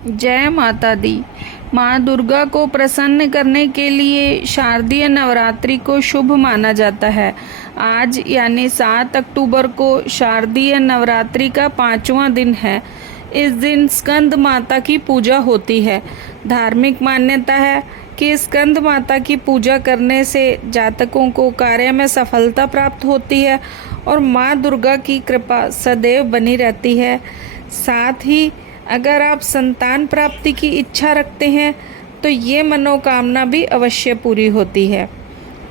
जय माता दी। माँ दुर्गा को प्रसन्न करने के लिए शारदीय नवरात्रि को शुभ माना जाता है। आज यानी 7 अक्टूबर को शारदीय नवरात्रि का 5वां दिन है। इस दिन स्कंद माता की पूजा होती है। धार्मिक मान्यता है कि स्कंद माता की पूजा करने से जातकों को कार्य में सफलता प्राप्त होती है और माँ दुर्गा की कृपा सदैव बनी रहती है। साथ ही अगर आप संतान प्राप्ति की इच्छा रखते हैं तो ये मनोकामना भी अवश्य पूरी होती है।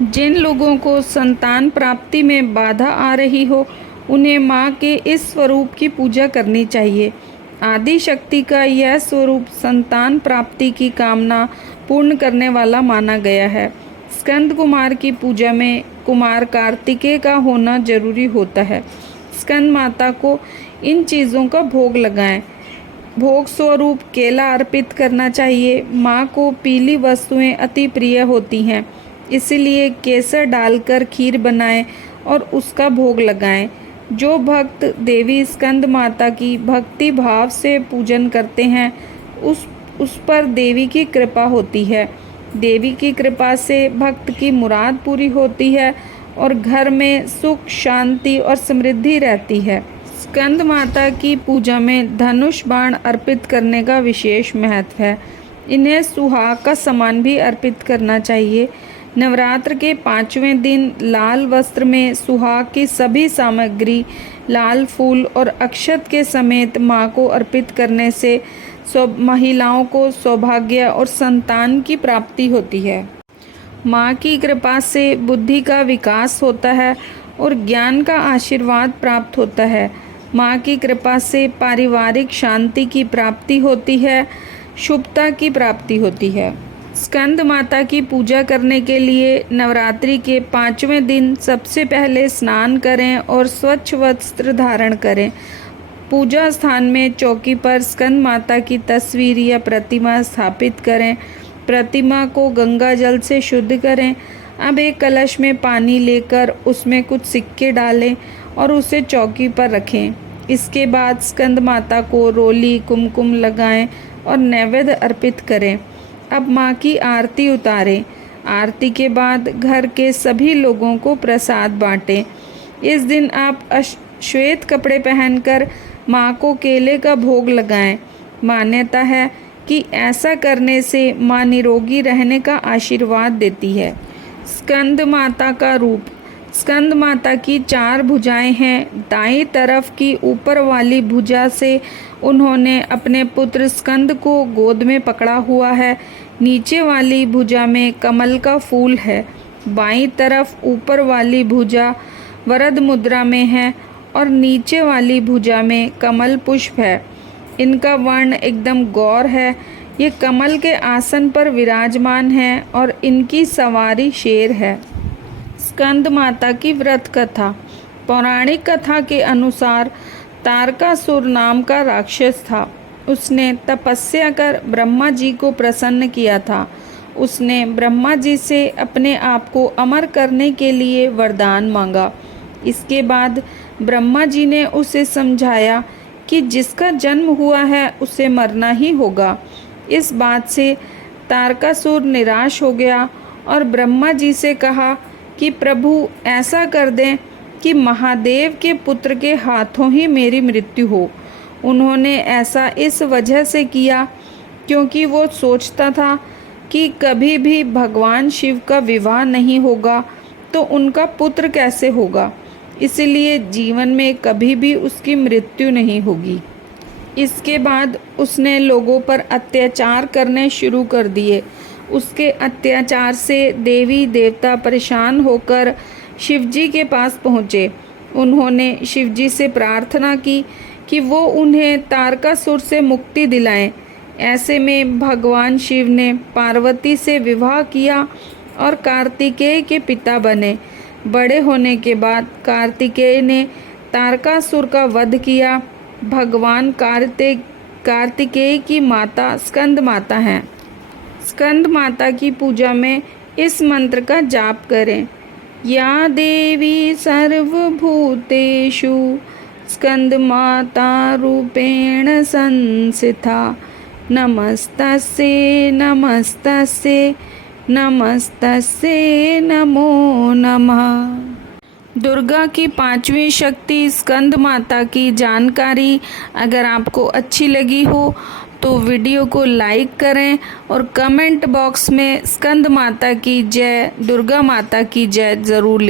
जिन लोगों को संतान प्राप्ति में बाधा आ रही हो उन्हें माँ के इस स्वरूप की पूजा करनी चाहिए। आदि शक्ति का यह स्वरूप संतान प्राप्ति की कामना पूर्ण करने वाला माना गया है। स्कंद कुमार की पूजा में कुमार कार्तिकेय का होना जरूरी होता है। स्कंद माता को इन चीज़ों का भोग लगाएं। भोग स्वरूप केला अर्पित करना चाहिए। माँ को पीली वस्तुएं अति प्रिय होती हैं, इसलिए केसर डालकर खीर बनाएं और उसका भोग लगाएं। जो भक्त देवी स्कंद माता की भक्ति भाव से पूजन करते हैं उस पर देवी की कृपा होती है। देवी की कृपा से भक्त की मुराद पूरी होती है और घर में सुख शांति और समृद्धि रहती है। स्कंद माता की पूजा में धनुष बाण अर्पित करने का विशेष महत्व है। इन्हें सुहाग का सामान भी अर्पित करना चाहिए। नवरात्र के 5वें दिन लाल वस्त्र में सुहाग की सभी सामग्री, लाल फूल और अक्षत के समेत माँ को अर्पित करने से महिलाओं को सौभाग्य और संतान की प्राप्ति होती है। माँ की कृपा से बुद्धि का विकास होता है और ज्ञान का आशीर्वाद प्राप्त होता है। माँ की कृपा से पारिवारिक शांति की प्राप्ति होती है, शुभता की प्राप्ति होती है। स्कंद माता की पूजा करने के लिए नवरात्रि के 5वें दिन सबसे पहले स्नान करें और स्वच्छ वस्त्र धारण करें। पूजा स्थान में चौकी पर स्कंद माता की तस्वीर या प्रतिमा स्थापित करें। प्रतिमा को गंगा जल से शुद्ध करें। अब एक कलश में पानी लेकर उसमें कुछ सिक्के डालें और उसे चौकी पर रखें। इसके बाद स्कंद माता को रोली कुमकुम लगाएं और नैवेद्य अर्पित करें। अब माँ की आरती उतारें। आरती के बाद घर के सभी लोगों को प्रसाद बांटें। इस दिन आप श्वेत कपड़े पहनकर माँ को केले का भोग लगाएं। मान्यता है कि ऐसा करने से माँ निरोगी रहने का आशीर्वाद देती है। स्कंद माता का रूप। स्कंद माता की 4 भुजाएं हैं। दाईं तरफ की ऊपर वाली भुजा से उन्होंने अपने पुत्र स्कंद को गोद में पकड़ा हुआ है। नीचे वाली भुजा में कमल का फूल है। बाईं तरफ ऊपर वाली भुजा वरद मुद्रा में है और नीचे वाली भुजा में कमल पुष्प है। इनका वर्ण एकदम गौर है। ये कमल के आसन पर विराजमान है और इनकी सवारी शेर है। स्कंद माता की व्रत कथा। पौराणिक कथा के अनुसार तारकासुर नाम का राक्षस था। उसने तपस्या कर ब्रह्मा जी को प्रसन्न किया था। उसने ब्रह्मा जी से अपने आप को अमर करने के लिए वरदान मांगा। इसके बाद ब्रह्मा जी ने उसे समझाया कि जिसका जन्म हुआ है उसे मरना ही होगा। इस बात से तारकासुर निराश हो गया और ब्रह्मा जी से कहा कि प्रभु ऐसा कर दें कि महादेव के पुत्र के हाथों ही मेरी मृत्यु हो। उन्होंने ऐसा इस वजह से किया क्योंकि वो सोचता था कि कभी भी भगवान शिव का विवाह नहीं होगा तो उनका पुत्र कैसे होगा, इसलिए जीवन में कभी भी उसकी मृत्यु नहीं होगी। इसके बाद उसने लोगों पर अत्याचार करने शुरू कर दिए। उसके अत्याचार से देवी देवता परेशान होकर शिवजी के पास पहुँचे। उन्होंने शिवजी से प्रार्थना की कि वो उन्हें तारकासुर से मुक्ति दिलाएं। ऐसे में भगवान शिव ने पार्वती से विवाह किया और कार्तिकेय के पिता बने। बड़े होने के बाद कार्तिकेय ने तारकासुर का वध किया। भगवान कार्तिकेय की माता स्कंद माता हैं। स्कंद माता की पूजा में इस मंत्र का जाप करें। या देवी सर्वभूतेषु स्कंद माता रूपेण संस्थिता नमस्तस्ये नमस्तस्ये नमस्तस्ये नमो नमः। दुर्गा की पांचवी शक्ति स्कंद माता की जानकारी अगर आपको अच्छी लगी हो तो वीडियो को लाइक करें और कमेंट बॉक्स में स्कंद माता की जय, दुर्गा माता की जय ज़रूर लिखें।